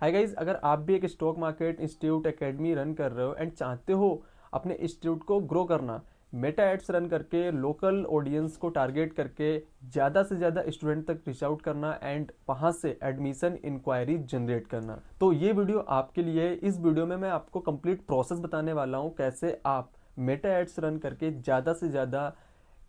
Hi guys, अगर आप भी एक stock market institute academy run कर रहे हो एंड चाहते हो अपने इंस्टीट्यूट को ग्रो करना, मेटा एड्स रन करके लोकल ऑडियंस को टारगेट करके ज़्यादा से ज़्यादा स्टूडेंट तक रीच आउट करना एंड वहाँ से एडमिशन इंक्वायरी जनरेट करना, तो ये वीडियो आपके लिए। इस वीडियो में मैं आपको कंप्लीट प्रोसेस बताने वाला हूँ कैसे आप मेटा एड्स रन करके ज़्यादा से ज़्यादा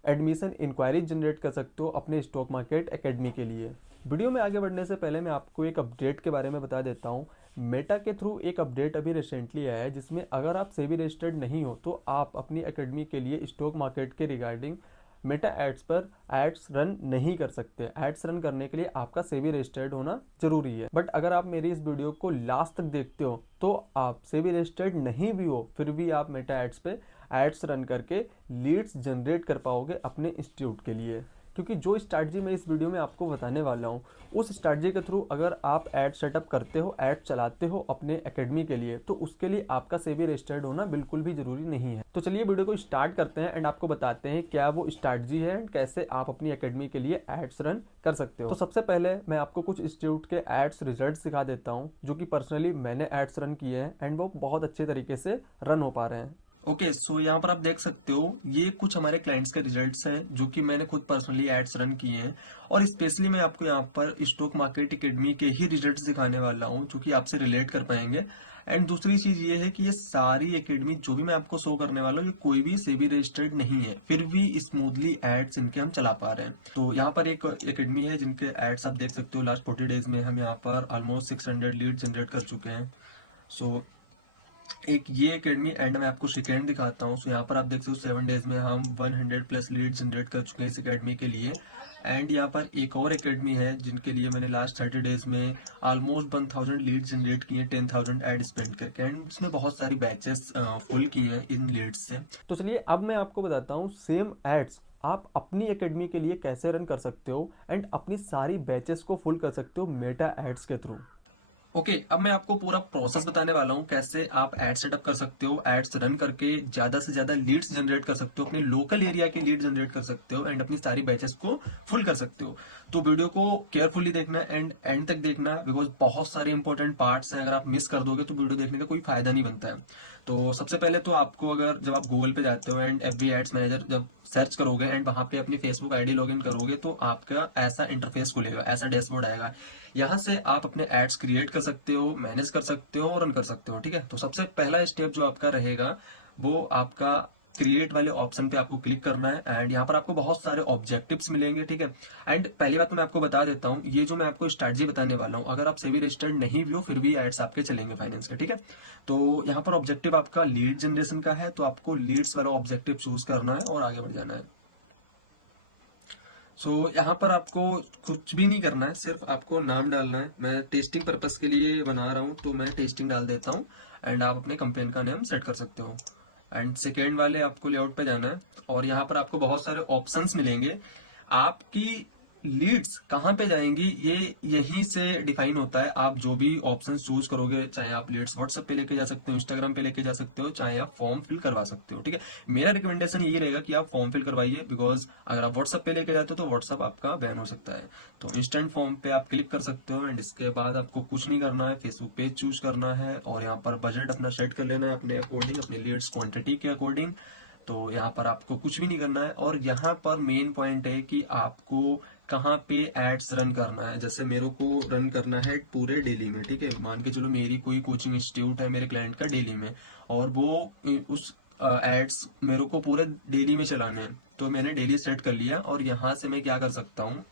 एडमिशन इंक्वायरी जनरेट कर सकते हो अपने स्टॉक मार्केट एकेडमी के लिए। वीडियो में आगे बढ़ने से पहले मैं आपको एक अपडेट के बारे में बता देता हूँ। मेटा के थ्रू एक अपडेट अभी रिसेंटली आया है जिसमें अगर आप सेबी रजिस्टर्ड नहीं हो तो आप अपनी एकेडमी के लिए स्टॉक मार्केट के रिगार्डिंग मेटा एड्स पर एड्स रन नहीं कर सकते। एड्स रन करने के लिए आपका सेबी रजिस्टर्ड होना जरूरी है। बट अगर आप मेरी इस वीडियो को लास्ट तक देखते हो तो आप सेबी रजिस्टर्ड नहीं भी हो फिर भी आप मेटा एड्स पे एड्स रन करके लीड्स जनरेट कर पाओगे अपने इंस्टीट्यूट के लिए। क्योंकि जो स्ट्रैटेजी मैं इस वीडियो में आपको बताने वाला हूँ उस स्ट्रैटेजी के थ्रू अगर आप ऐड सेटअप करते हो, ऐड चलाते हो अपने एकेडमी के लिए, तो उसके लिए आपका सेबी रजिस्टर्ड होना बिल्कुल भी जरूरी नहीं है। तो चलिए वीडियो को स्टार्ट करते हैं एंड आपको बताते हैं क्या वो स्ट्रैटेजी है एंड कैसे आप अपनी एकेडमी के लिए एड्स रन कर सकते हो। तो सबसे पहले मैं आपको कुछ इंस्टीट्यूट के एड्स रिजल्ट दिखा देता हूँ जो कि पर्सनली मैंने एड्स रन किए हैं एंड वो बहुत अच्छे तरीके से रन हो पा रहे हैं। ओके सो यहाँ पर आप देख सकते हो ये कुछ हमारे क्लाइंट्स के रिजल्ट्स हैं जो कि मैंने खुद पर्सनली एड्स रन किए हैं। और स्पेशली मैं आपको यहाँ पर स्टॉक मार्केट एकेडमी के ही रिजल्ट्स दिखाने वाला हूँ जो कि आपसे रिलेट कर पाएंगे। एंड दूसरी चीज ये है कि ये सारी एकेडमी जो भी मैं आपको शो करने वाला हूँ ये कोई भी सेबी रजिस्टर्ड नहीं है, फिर भी स्मूथली एड्स इनके हम चला पा रहे हैं। तो यहाँ पर एक एकेडमी है जिनके एड्स आप देख सकते हो लास्ट 40 डेज में हम यहाँ पर ऑलमोस्ट 600 लीड जनरेट कर चुके हैं। सो एक ये एकेडमी एंड मैं आपको सेकेंड दिखाता हूँ। सो यहाँ पर आप देख सकते हो 7 डेज में हम 100 प्लस लीड जनरेट कर चुके हैं इस एकेडमी के लिए। एंड यहाँ पर एक और एकेडमी है जिनके लिए मैंने लास्ट 30 डेज में ऑलमोस्ट 1000 लीड जनरेट किए 10,000 एड स्पेंड करके, एंड उसमें बहुत सारी बैचेस फुल किए हैं इन लीड्स से। तो चलिए अब मैं आपको बताता हूँ सेम एड्स आप अपनी एकेडमी के लिए कैसे रन कर सकते हो एंड अपनी सारी बैचेस को फुल कर सकते हो मेटा एड्स के थ्रू। ओके अब मैं आपको पूरा प्रोसेस बताने वाला हूँ कैसे आप एड सेटअप कर सकते हो, एड्स रन करके ज्यादा से ज्यादा लीड्स जनरेट कर सकते हो, अपने लोकल एरिया के लीड जनरेट कर सकते हो एंड अपनी सारी बैचेस को फुल कर सकते हो। तो वीडियो को केयरफुली देखना एंड एंड तक देखना बिकॉज बहुत सारे इंपॉर्टेंट पार्ट्स हैं। अगर आप मिस कर दोगे तो वीडियो देखने का कोई फायदा नहीं बनता है। तो सबसे पहले तो आपको अगर जब आप गूगल पे जाते हो एंड एफबी एड्स मैनेजर जब सर्च करोगे एंड वहां पे अपनी फेसबुक आईडी लॉगिन करोगे तो आपका ऐसा इंटरफेस खुलेगा, ऐसा डैशबोर्ड आएगा। यहाँ से आप अपने एड्स क्रिएट कर सकते हो, मैनेज कर सकते हो और रन कर सकते हो। ठीक है, तो सबसे पहला स्टेप जो आपका रहेगा वो आपका क्रिएट वाले ऑप्शन पे आपको क्लिक करना है एंड यहाँ पर आपको बहुत सारे ऑब्जेक्टिव्स मिलेंगे। ठीक है, एंड पहली बात तो मैं आपको बता देता हूँ ये जो मैं आपको स्ट्रैटेजी बताने वाला हूँ अगर आप सेबी रजिस्टर्ड नहीं भी हो फिर भी एड्स आपके चलेंगे फाइनेंस के। ठीक है, तो यहाँ पर ऑब्जेक्टिव आपका लीड जनरेशन का है तो आपको लीड्स वाला ऑब्जेक्टिव चूज करना है और आगे बढ़ जाना है। यहाँ पर आपको कुछ भी नहीं करना है, सिर्फ आपको नाम डालना है। मैं टेस्टिंग पर्पस के लिए बना रहा हूँ तो मैं टेस्टिंग डाल देता हूँ एंड आप अपने कंपेन का नेम सेट कर सकते हो। एंड सेकेंड वाले आपको लेआउट पे जाना है और यहाँ पर आपको बहुत सारे ऑप्शंस मिलेंगे। आपकी लीड्स कहाँ पे जाएंगी ये यहीं से डिफाइन होता है। आप जो भी ऑप्शन चूज करोगे, चाहे आप लीड्स व्हाट्सएप पे लेके जा सकते हो, इंस्टाग्राम पे लेके जा सकते हो, चाहे आप फॉर्म फिल करवा सकते हो। ठीक है, मेरा रिकमेंडेशन यही रहेगा कि आप फॉर्म फिल करवाइए बिकॉज अगर आप व्हाट्सएप पे लेके जाते हो तो व्हाट्सएप आपका बैन हो सकता है। तो इंस्टेंट फॉर्म पे आप क्लिक कर सकते हो एंड इसके बाद आपको कुछ नहीं करना है, फेसबुक पेज चूज करना है और यहाँ पर बजट अपना सेट कर लेना है अपने अकॉर्डिंग, अपने लीड्स क्वांटिटी के अकॉर्डिंग। तो यहाँ पर आपको कुछ भी नहीं करना है और यहाँ पर मेन पॉइंट है कि आपको कहाँ पे एड्स रन करना है। जैसे मेरे को रन करना है पूरे दिल्ली में। ठीक है, मान के चलो मेरी कोई कोचिंग इंस्टीट्यूट है मेरे क्लाइंट का दिल्ली में और वो उस एड्स मेरे को पूरे दिल्ली में चलाने हैं। तो मैंने डेली सेट कर लिया और यहाँ से मैं क्या कर सकता हूँ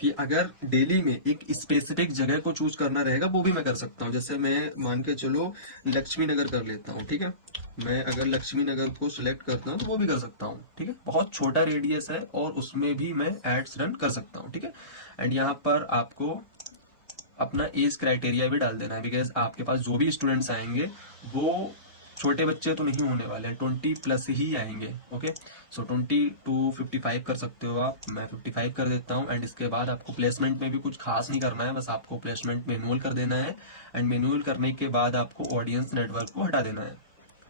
कि अगर डेली में एक स्पेसिफिक जगह को चूज करना रहेगा वो भी मैं कर सकता हूँ। जैसे मैं मान के चलो लक्ष्मी नगर कर लेता हूँ। ठीक है, मैं अगर लक्ष्मी नगर को सिलेक्ट करता हूँ तो वो भी कर सकता हूँ। ठीक है, बहुत छोटा रेडियस है और उसमें भी मैं एड्स रन कर सकता हूँ। ठीक है, एंड यहाँ पर आपको अपना एज क्राइटेरिया भी डाल देना है बिकॉज आपके पास जो भी स्टूडेंट्स आएंगे वो छोटे बच्चे तो नहीं होने वाले हैं, 20 प्लस ही आएंगे। ओके, सो 20 to 55 कर सकते हो आप, मैं 55 कर देता हूँ। एंड इसके बाद आपको प्लेसमेंट में भी कुछ खास नहीं करना है, बस आपको प्लेसमेंट मैनुअल कर देना है एंड मैनुअल करने के बाद आपको ऑडियंस नेटवर्क को हटा देना है।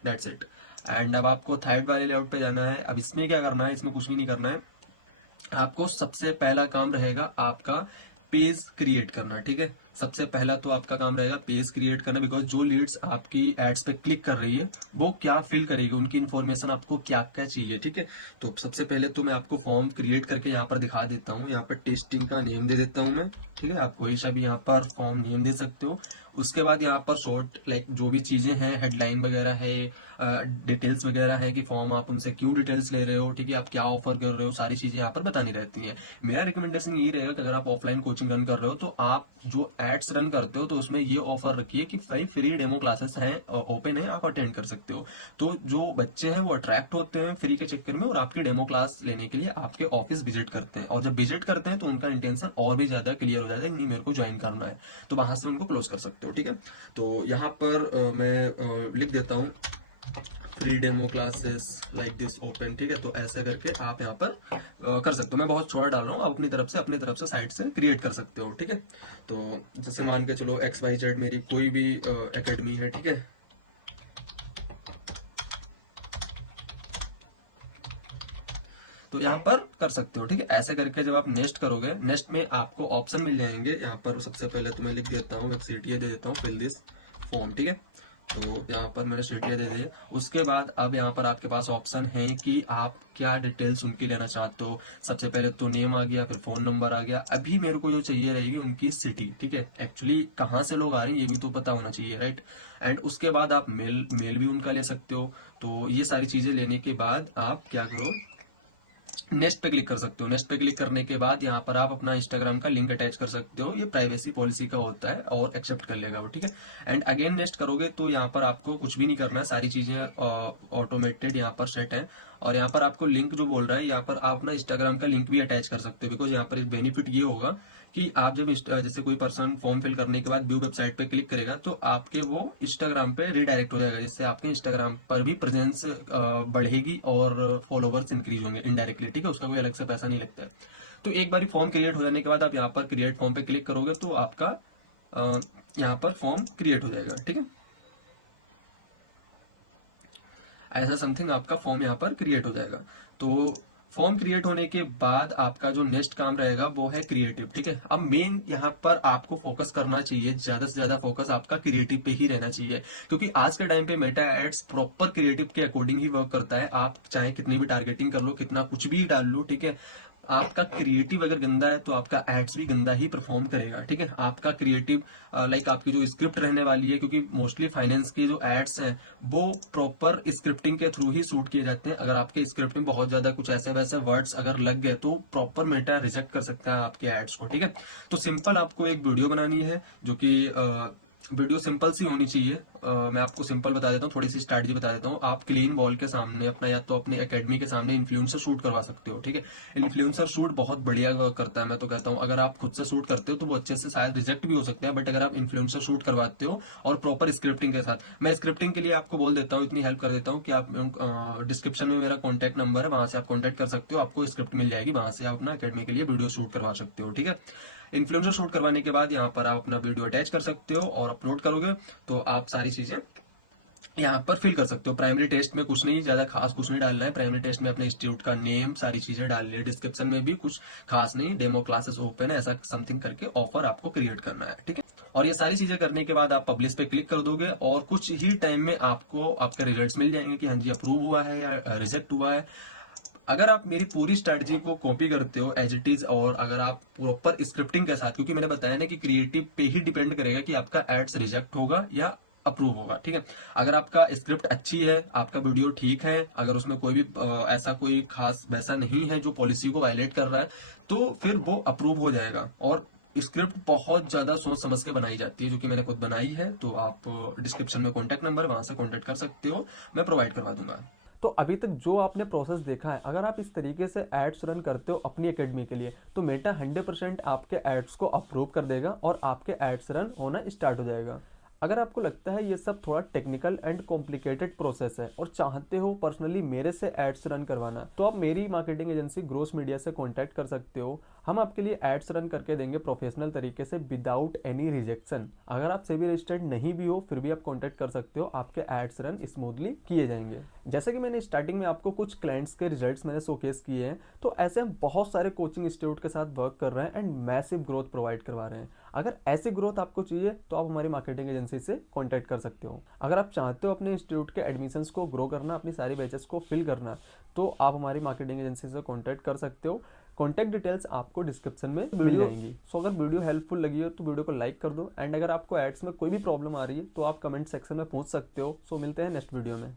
That's it. एंड अब आपको थर्ड वाले लेआउट पे जाना है। अब इसमें क्या करना है, इसमें कुछ भी नहीं करना है। आपको सबसे पहला काम रहेगा आपका पेज क्रिएट करना। ठीक है, सबसे पहला तो आपका काम रहेगा पेज क्रिएट करना, बिकॉज जो लीड्स आपकी एड्स पे क्लिक कर रही है वो क्या फिल करेगी, उनकी इन्फॉर्मेशन आपको क्या क्या चाहिए, ठीक है। तो सबसे पहले तो मैं आपको फॉर्म क्रिएट करके यहाँ पर दिखा देता हूँ। यहाँ पर टेस्टिंग का नेम दे देता हूँ मैं, ठीक है। आप कोई सा भी यहाँ पर फॉर्म नेम दे सकते हो। उसके बाद यहाँ पर शॉर्ट लाइक जो भी चीजें हैं, हेडलाइन वगैरह है, डिटेल्स वगैरह है कि फॉर्म आप उनसे क्यों डिटेल्स ले रहे हो, ठीक है, आप क्या ऑफर कर रहे हो, सारी चीजें यहाँ पर बतानी रहती हैं। मेरा रिकमेंडेशन यही रहेगा कि अगर आप ऑफलाइन कोचिंग रन कर रहे हो तो आप जो एड्स रन करते हो तो उसमें ये ऑफर रखिए कि भाई फ्री डेमो क्लासेस हैं, ओपन है, आप अटेंड कर सकते हो। तो जो बच्चे हैं वो अट्रैक्ट होते हैं फ्री के चक्कर में और आपकी डेमो क्लास लेने के लिए आपके ऑफिस विजिट करते हैं, और जब विजिट करते हैं तो उनका इंटेंशन और भी ज्यादा क्लियर हो जाता है कि नहीं मेरे को ज्वाइन करना है, तो वहां से उनको क्लोज कर सकते हो, ठीक है। तो यहाँ पर मैं लिख देता हूँ free demo classes like this open, ठीक है। तो ऐसे करके आप यहाँ पर कर सकते हो। मैं बहुत छोटा डाल रहा हूँ, आप अपनी तरफ से साइट से क्रिएट कर सकते हो, ठीक है। तो जैसे मान के चलो XYZ मेरी कोई भी एकेडमी है, ठीक है। तो यहाँ पर कर सकते हो, ठीक है। ऐसे करके जब आप नेक्स्ट करोगे, नेक्स्ट में आपको ऑप्शन मिल जाएंगे। यहाँ पर सबसे पहले तो मैं लिख देता हूँ, एक CTA दे देता हूँ, फिल दिस फॉर्म, ठीक है। तो यहाँ पर मैंने CTA दे दिया। उसके बाद अब यहाँ पर आपके पास ऑप्शन है कि आप क्या डिटेल्स उनकी लेना चाहते हो। सबसे पहले तो नेम आ गया, फिर फोन नंबर आ गया। अभी मेरे को जो चाहिए रहेगी उनकी सिटी, ठीक है। एक्चुअली कहाँ से लोग आ रहे हैं ये भी तो पता होना चाहिए, राइट। एंड उसके बाद आप मेल भी उनका ले सकते हो। तो ये सारी चीजें लेने के बाद आप क्या करो, नेक्स्ट पे क्लिक कर सकते हो। नेक्स्ट पे क्लिक करने के बाद यहाँ पर आप अपना इंस्टाग्राम का लिंक अटैच कर सकते हो। ये प्राइवेसी पॉलिसी का होता है और एक्सेप्ट कर लेगा वो, ठीक है। एंड अगेन नेक्स्ट करोगे तो यहाँ पर आपको कुछ भी नहीं करना है, सारी चीजें ऑटोमेटेड यहाँ पर सेट है। और यहाँ पर आपको लिंक जो बोल रहा है, यहाँ पर आप अपना इंस्टाग्राम का लिंक भी अटैच कर सकते हो, बिकॉज यहाँ पर एक बेनिफिट ये होगा कि आप जब जैसे कोई पर्सन फॉर्म फिल करने के बाद व्यू वेबसाइट पे क्लिक करेगा तो आपके वो इंस्टाग्राम पे रिडायरेक्ट हो जाएगा, जिससे आपके इंस्टाग्राम पर भी प्रेजेंस बढ़ेगी और फॉलोवर्स इंक्रीज होंगे इनडायरेक्टली, ठीक है। उसका कोई अलग से पैसा नहीं लगता है। तो एक बार फॉर्म क्रिएट हो जाने के बाद आप यहाँ पर क्रिएट फॉर्म पे क्लिक करोगे तो आपका यहाँ पर फॉर्म क्रिएट हो जाएगा, ठीक है। ऐसा समथिंग आपका फॉर्म यहाँ पर क्रिएट हो जाएगा। तो फॉर्म क्रिएट होने के बाद आपका जो नेक्स्ट काम रहेगा वो है क्रिएटिव, ठीक है। अब मेन यहाँ पर आपको फोकस करना चाहिए, ज्यादा से ज्यादा फोकस आपका क्रिएटिव पे ही रहना चाहिए, क्योंकि आज के टाइम पे मेटा एड्स प्रॉपर क्रिएटिव के अकॉर्डिंग ही वर्क करता है। आप चाहे कितनी भी टारगेटिंग कर लो, कितना कुछ भी डाल लो, ठीक है, आपका क्रिएटिव अगर गंदा है तो आपका एड्स भी गंदा ही परफॉर्म करेगा, ठीक है। आपका क्रिएटिव लाइक आपकी जो स्क्रिप्ट रहने वाली है, क्योंकि मोस्टली फाइनेंस के जो एड्स हैं वो प्रॉपर स्क्रिप्टिंग के थ्रू ही शूट किए जाते हैं। अगर आपके स्क्रिप्ट में बहुत ज्यादा कुछ ऐसे वैसे वर्ड्स अगर लग गए तो प्रॉपर मेटा रिजेक्ट कर सकता है आपके एड्स को, ठीक है। तो सिंपल आपको एक वीडियो बनानी है, जो कि वीडियो सिंपल सी होनी चाहिए। मैं आपको सिंपल बता देता हूँ, थोड़ी सी स्ट्रैटेजी बता देता हूँ। आप क्लीन वॉल के सामने अपना या तो अपने एकेडमी के सामने इन्फ्लुएंसर शूट करवा सकते हो, ठीक है। इन्फ्लुएंसर शूट बहुत बढ़िया वर्क करता है, मैं तो कहता हूँ। अगर आप खुद से शूट करते हो तो वो अच्छे से शायद रिजेक्ट भी हो सकते हैं, बट अगर आप इन्फ्लुएंसर शूट करवाते हो और प्रॉपर स्क्रिप्टिंग के साथ, मैं स्क्रिप्टिंग के लिए आपको बोल देता हूँ, इतनी हेल्प कर देता हूँ कि आप डिस्क्रिप्शन में मेरा कॉन्टैक्ट नंबर है, वहां से आप कॉन्टैक्ट कर सकते हो, आपको स्क्रिप्ट मिल जाएगी, वहां से आप अपना एकेडमी के लिए वीडियो शूट करवा सकते हो, ठीक है। इन्फ्लुएंसर शूट करवाने के बाद यहाँ पर आप अपना वीडियो अटैच कर सकते हो और अपलोड करोगे तो आप सारी चीजें यहाँ पर फिल कर सकते हो। प्राइमरी टेस्ट में कुछ नहीं, ज्यादा खास कुछ नहीं डालना है। प्राइमरी टेस्ट में अपने इंस्टीट्यूट का नेम, सारी चीजें डालनी है। डिस्क्रिप्शन में भी कुछ खास नहीं, डेमो क्लासेस ओपन है, ऐसा समथिंग करके ऑफर आपको क्रिएट करना है, ठीक है। और ये सारी चीजें करने के बाद आप पब्लिश पे क्लिक कर दोगे और कुछ ही टाइम में आपको आपके रिजल्ट्स मिल जाएंगे कि हाँ जी अप्रूव हुआ है या रिजेक्ट हुआ है। अगर आप मेरी पूरी स्ट्रेटजी को कॉपी करते हो एज इट इज, और अगर आप प्रॉपर स्क्रिप्टिंग के साथ, क्योंकि मैंने बताया ना कि क्रिएटिव पे ही डिपेंड करेगा कि आपका एड्स रिजेक्ट होगा या अप्रूव होगा, ठीक है। अगर आपका स्क्रिप्ट अच्छी है, आपका वीडियो ठीक है, अगर उसमें कोई भी ऐसा कोई खास वैसा नहीं है जो पॉलिसी को वायलेट कर रहा है, तो फिर वो अप्रूव हो जाएगा। और स्क्रिप्ट बहुत ज्यादा सोच समझ के बनाई जाती है, जो कि मैंने खुद बनाई है। तो आप डिस्क्रिप्शन में कॉन्टैक्ट नंबर, वहां से कॉन्टैक्ट कर सकते हो, मैं प्रोवाइड करवा दूंगा। तो अभी तक जो आपने प्रोसेस देखा है, अगर आप इस तरीके से एड्स रन करते हो अपनी एकेडमी के लिए, तो मेटा 100% आपके एड्स को अप्रूव कर देगा और आपके एड्स रन होना स्टार्ट हो जाएगा। अगर आपको लगता है ये सब थोड़ा टेक्निकल एंड कॉम्प्लिकेटेड प्रोसेस है और चाहते हो पर्सनली मेरे से एड्स रन करवाना, तो आप मेरी मार्केटिंग एजेंसी ग्रोस मीडिया से कॉन्टैक्ट कर सकते हो। हम आपके लिए एड्स रन करके देंगे प्रोफेशनल तरीके से विदाउट एनी रिजेक्शन। अगर आप सेबी रजिस्टर्ड नहीं भी हो फिर भी आप कॉन्टैक्ट कर सकते हो, आपके एड्स रन स्मूथली किए जाएंगे। जैसे कि मैंने स्टार्टिंग में आपको कुछ क्लाइंट्स के रिजल्ट्स मैंने शोकेस किए हैं, तो ऐसे हम बहुत सारे कोचिंग इंस्टीट्यूट के साथ वर्क कर रहे हैं एंड मैसिव ग्रोथ प्रोवाइड करवा रहे हैं। अगर ऐसे ग्रोथ आपको चाहिए तो आप हमारी मार्केटिंग एजेंसी से कॉन्टैक्ट कर सकते हो। अगर आप चाहते हो अपने इंस्टीट्यूट के एडमिशन्स को ग्रो करना, अपनी सारी बैचेस को फिल करना, तो आप हमारी मार्केटिंग एजेंसी से कॉन्टैक्ट कर सकते हो। कॉन्टैक्ट डिटेल्स आपको डिस्क्रिप्शन में मिल जाएंगी। सो अगर वीडियो हेल्पफुल लगी हो तो वीडियो को लाइक कर दो, एंड अगर आपको एड्स में कोई भी प्रॉब्लम आ रही है तो आप कमेंट सेक्शन में पूछ सकते हो। सो मिलते हैं नेक्स्ट वीडियो में।